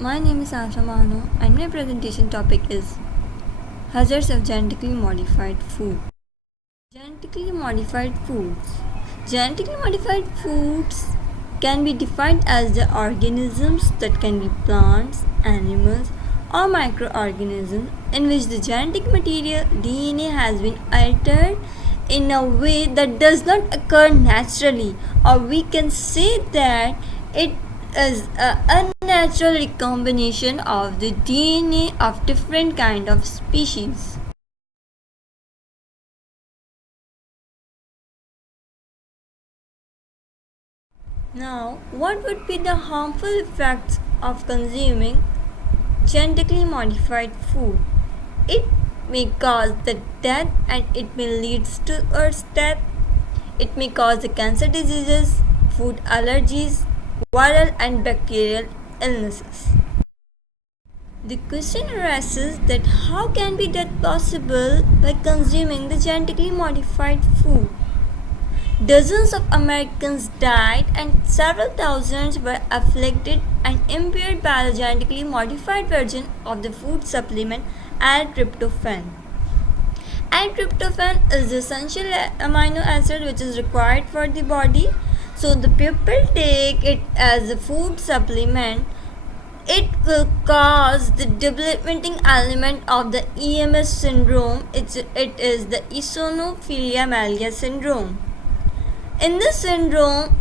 My name is Asha Mano and my presentation topic is Hazards of Genetically Modified Food. Genetically modified foods. Genetically modified foods can be defined as the organisms that can be plants, animals, or microorganisms in which the genetic material DNA has been altered in a way that does not occur naturally, or we can say that it is an unnatural recombination of the DNA of different kind of species. Now, what would be the harmful effects of consuming genetically modified food? It may cause the death and it may lead to Earth's death. It may cause the cancer diseases, food allergies, viral and bacterial illnesses. The question arises that how can be death possible by consuming the genetically modified food? Dozens of Americans died and several thousands were afflicted and impaired by the genetically modified version of the food supplement L-tryptophan. L-tryptophan is the essential amino acid which is required for the body. So the people take it as a food supplement. It will cause the developing element of the EMS syndrome. It is the eosinophilia malia syndrome. In this syndrome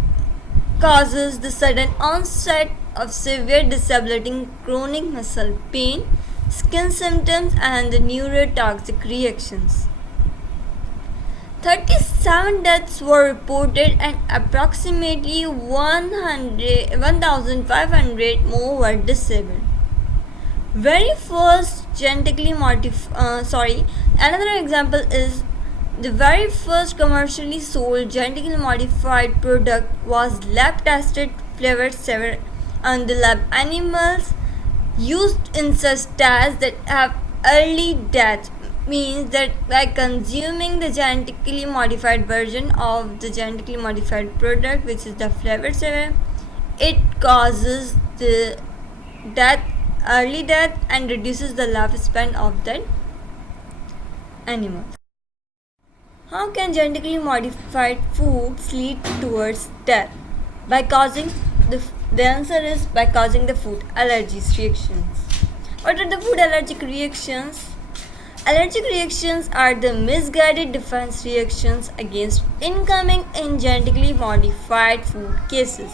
causes the sudden onset of severe disabling chronic muscle pain, skin symptoms and the neurotoxic reactions. 37 deaths were reported and approximately 1,500 more were disabled. Another example is the very first commercially sold genetically modified product was lab tested flavored sour on the lab animals used in such tests that have early death, means that by consuming the genetically modified version of the genetically modified product, which is the flavored sour, it causes the early death and reduces the lifespan of that animal. How can genetically modified foods lead towards death? By causing the answer is by causing the food allergies reactions. What are the food allergic reactions? Allergic reactions are the misguided defense reactions against incoming in genetically modified food cases.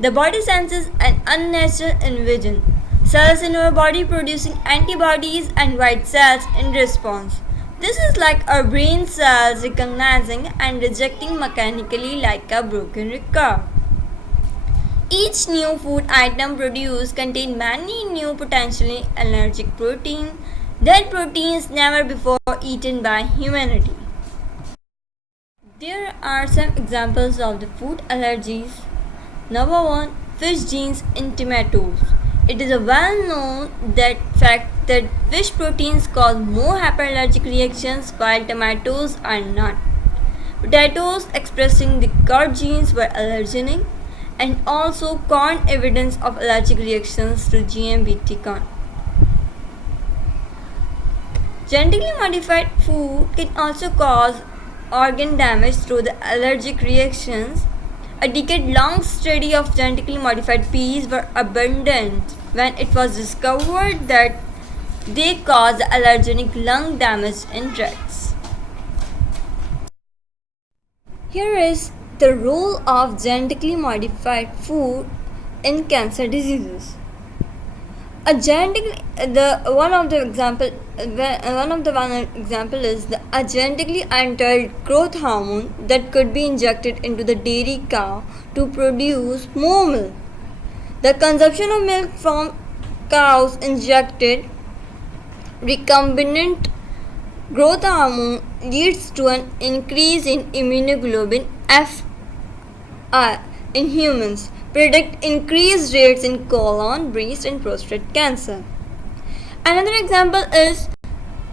The body senses an unnatural invasion, cells in our body producing antibodies and white cells in response. This is like our brain cells recognizing and rejecting mechanically like a broken record. Each new food item produced contains many new potentially allergic proteins, that proteins never before eaten by humanity. There are some examples of the food allergies. Number 1, fish genes in tomatoes. It is a well-known fact that fish proteins cause more hyperallergic reactions while tomatoes are not. Potatoes expressing the curd genes were allergenic, and also corn evidence of allergic reactions to GMBT corn. Genetically modified food can also cause organ damage through the allergic reactions. A decade-long study of genetically modified peas were abandoned when it was discovered that they cause allergenic lung damage in rats. Here is the role of genetically modified food in cancer diseases. One of the example is a genetically altered growth hormone that could be injected into the dairy cow to produce more milk. The consumption of milk from cows injected recombinant growth hormone leads to an increase in immunoglobulin F in humans, predict increased rates in colon, breast, and prostate cancer. Another example is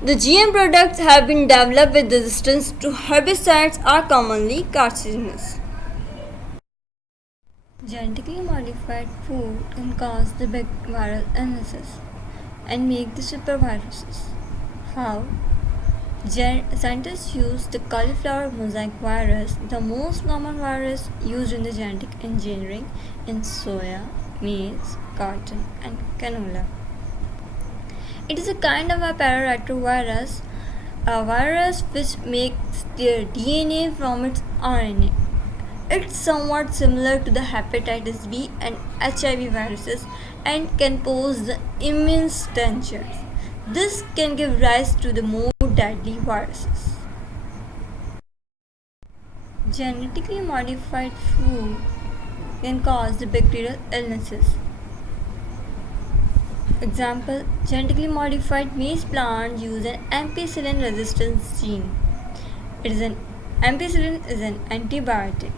the GM products have been developed with resistance to herbicides are commonly carcinogenous. Genetically modified food can cause the big viral illnesses and make the superviruses. How? Scientists use the cauliflower mosaic virus, the most common virus used in the genetic engineering in soya, maize, cotton, and canola. It is a kind of a pararetrovirus, a virus which makes their DNA from its RNA. It's somewhat similar to the hepatitis B and HIV viruses and can pose the immense dangers. This can give rise to the more deadly viruses. Genetically modified food can cause the bacterial illnesses. Example, genetically modified maize plants use an ampicillin resistance gene. Ampicillin is an antibiotic.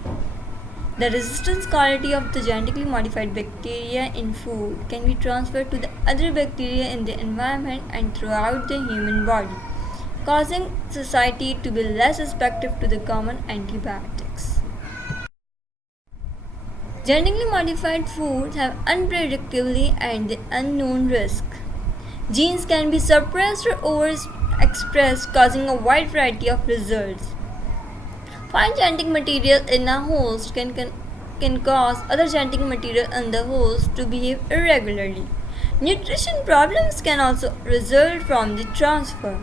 The resistance quality of the genetically modified bacteria in food can be transferred to the other bacteria in the environment and throughout the human body, causing society to be less receptive to the common antibiotics. Genetically modified foods have unpredictability and the unknown risk. Genes can be suppressed or overexpressed, causing a wide variety of results. Fine genetic material in a host can cause other genetic material in the host to behave irregularly. Nutrition problems can also result from the transfer.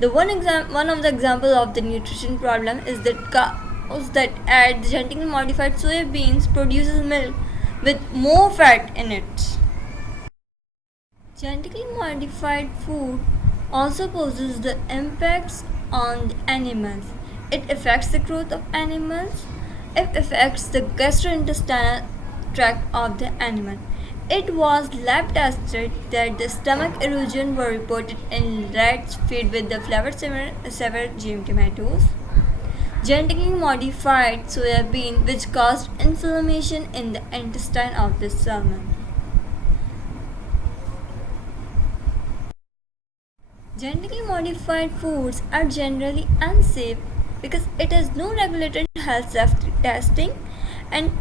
One of the example of the nutrition problem is that cows that add the genetically modified soybeans produces milk with more fat in it. Genetically modified food also poses the impacts on the animals. It affects the growth of animals. It affects the gastrointestinal tract of the animal. It was lab tested that the stomach erosion were reported in rats fed with the flavored sour GM tomatoes. Genetically modified soybean which caused inflammation in the intestine of the salmon. Genetically modified foods are generally unsafe because it has no regulated health safety testing, and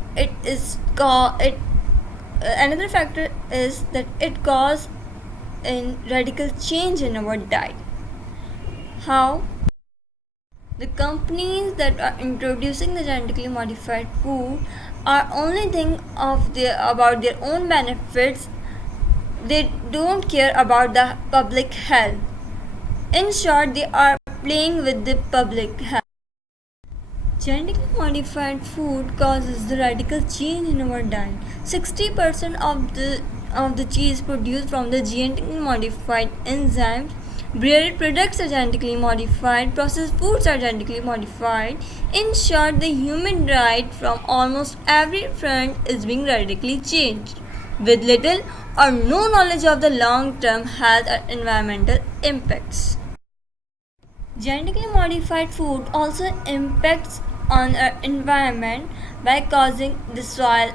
another factor is that it causes a radical change in our diet. How? The companies that are introducing the genetically modified food are only think about their own benefits. They don't care about the public health. In short, they are playing with the public health. Genetically modified food causes the radical change in our diet. 60% of the cheese produced from the genetically modified enzymes. Breaded products are genetically modified. Processed foods are genetically modified. In short, the human diet from almost every front is being radically changed, with little or no knowledge of the long-term health or environmental impacts. Genetically modified food also impacts on our environment by causing the soil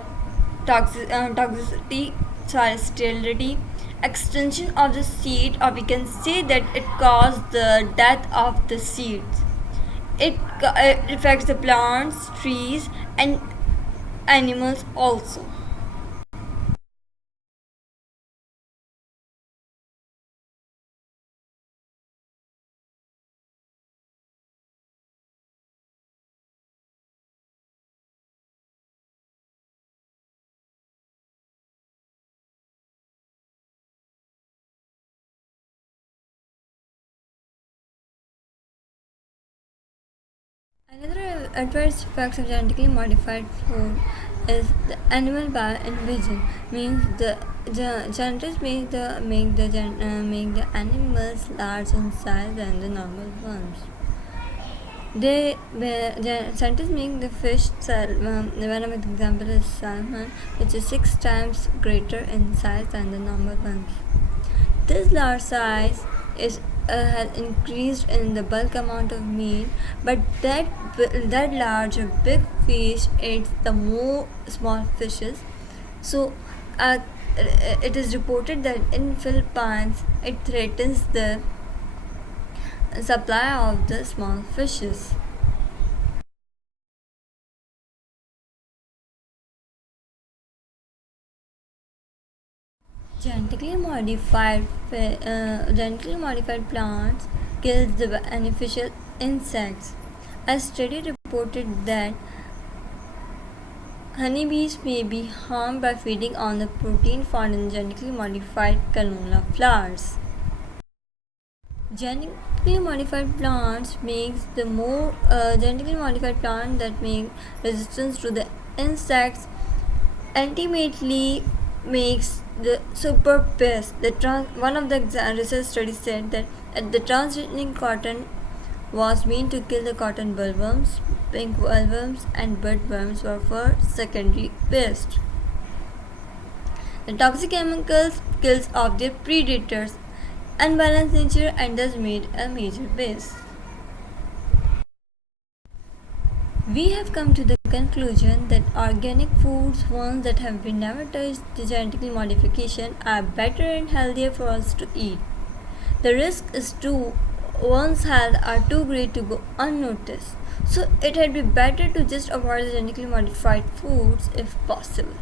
toxicity, soil sterility, extension of the seed, or we can say that it caused the death of the seeds. It affects the plants, trees, and animals also. Another adverse effects of genetically modified food is the animal bioinvasion. Means the genetics make the animals large in size than the normal ones. Scientists make the fish one of the example is salmon, which is 6 times greater in size than the normal ones. This large size is has increased in the bulk amount of meat, but that large or big fish eats the more small fishes. So, it is reported that in Philippines it threatens the supply of the small fishes. Genetically modified plants kills the beneficial insects. A study reported that honeybees may be harmed by feeding on the protein found in genetically modified canola flowers. Genetically modified plants makes the more genetically modified plant that make resistance to the insects ultimately makes the super pest. One of the research studies said that the transgenic cotton was meant to kill the cotton bollworms, pink bollworms, and budworms were for secondary pests. The toxic chemicals kills off their predators, unbalanced nature, and thus made a major waste. We have come to the conclusion that organic foods, ones that have been never touched the genetically modification, are better and healthier for us to eat. The risk is too one's health are too great to go unnoticed. So it had been better to just avoid the genetically modified foods if possible.